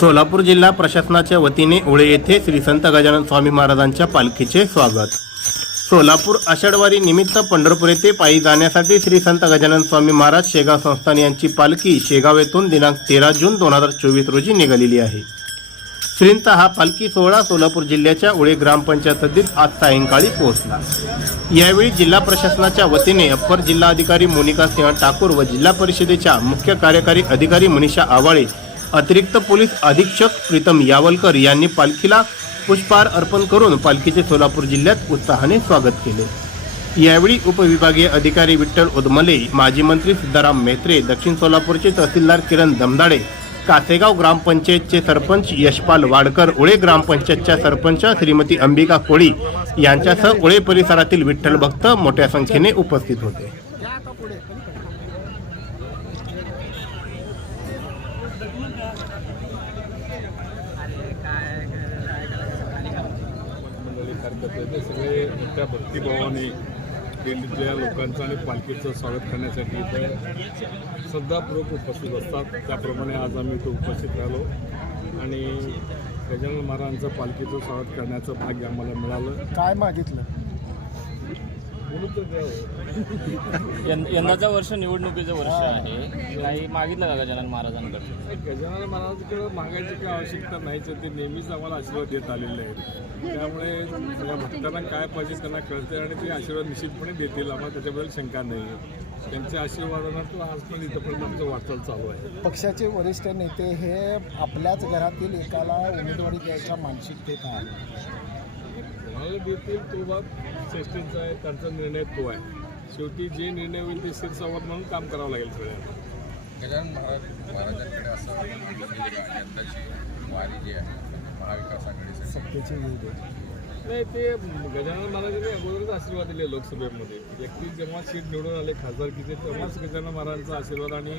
सोलापूर जिल्हा प्रशासनाच्या वतीने उळे येथे श्री संत गजानन स्वामी महाराजांच्या पालखीचे स्वागत. सोलापूर आषाढवारी निमित्त पंढरपूर येथे पायी जाण्यासाठी श्री संत गजानन स्वामी महाराज शेगाव संस्थान यांची पालखी शेगाव येथून दिनांक तेरा जून दोन हजार चोवीस रोजी निघालेली आहे. श्रींचा हा पालखी सोहळा सोलापूर जिल्ह्याच्या उळे ग्रामपंचायत हद्दीत आज सायंकाळी पोहोचला. यावेळी जिल्हा प्रशासनाच्या वतीने अप्पर जिल्हाधिकारी मोनिका सिंह ठाकूर व जिल्हा परिषदेच्या मुख्य कार्यकारी अधिकारी मनीषा आवाळे अतिरिक्त पोलीस अधीक्षक प्रीतम यावलकर यांनी पालखीला पुष्पहार अर्पण करून पालखीचे सोलापूर जिल्ह्यात उत्साहाने स्वागत केले. यावेळी उपविभागीय अधिकारी विठ्ठल उदमले माजी मंत्री सिद्धाराम मेत्रे दक्षिण सोलापूरचे तहसीलदार किरण दमदाडे कासेगाव ग्रामपंचायतचे सरपंच यशपाल वाडकर उळे ग्रामपंचायतच्या सरपंच श्रीमती अंबिका कोळी यांच्यासह उळे परिसरातील विठ्ठल भक्त मोठ्या संख्येने उपस्थित होते. सगळे मोठ्या भक्तिभावाने दिल्लीतल्या लोकांचं आणि पालखीचं स्वागत करण्यासाठी इथे श्रद्धापूर्वक उपस्थित असतात. त्याप्रमाणे आज आम्ही इथं उपस्थित राहिलो. आणि गजानन महाराजांचं पालखीचं स्वागत करण्याचं भाग्य आम्हाला मिळालं. काय मागितलं? यं- यंदाचं वर्ष निवडणुकीचं वर्ष आहे. काही मागितलं का गजानन महाराजांकडे? नाही, गजानन महाराजांकडे मागायची काही आवश्यकता नाहीच आहे ते नेहमीच आम्हाला आशीर्वाद देत आलेले आहेत. त्यामुळे सगळ्या भक्तांना काय पाहिजे त्यांना कळते आणि ते आशीर्वाद निश्चितपणे देतील. आम्हाला त्याच्याबद्दल शंका नाही. आहे त्यांच्या आशीर्वादानं तो आजपर्यंत इथंपर्यंत आमचं वाटचाल चालू आहे. पक्षाचे वरिष्ठ नेते हे आपल्याच घरातील एकाला उमेदवारी द्यायच्या मानसिकतेत आहे कोणाला देतील तो बाब श्रेष्ठींचा आहे त्यांचा निर्णय तो आहे. शेवटी जे निर्णय होईल ते शिरसावर म्हणून काम करावं लागेल सगळ्यांना. गजानन महाराज महाराजांकडे असं यंदाची वारी जी आहे महाविकास आघाडीसाठी नाही ते गजानन महाराजांनी अगोदरच आशीर्वाद दिले लोकसभेमध्ये. व्यक्ती जेव्हा सीट निवडून आले खासदारकीचे तेव्हाच गजानन महाराजांचा आशीर्वाद आणि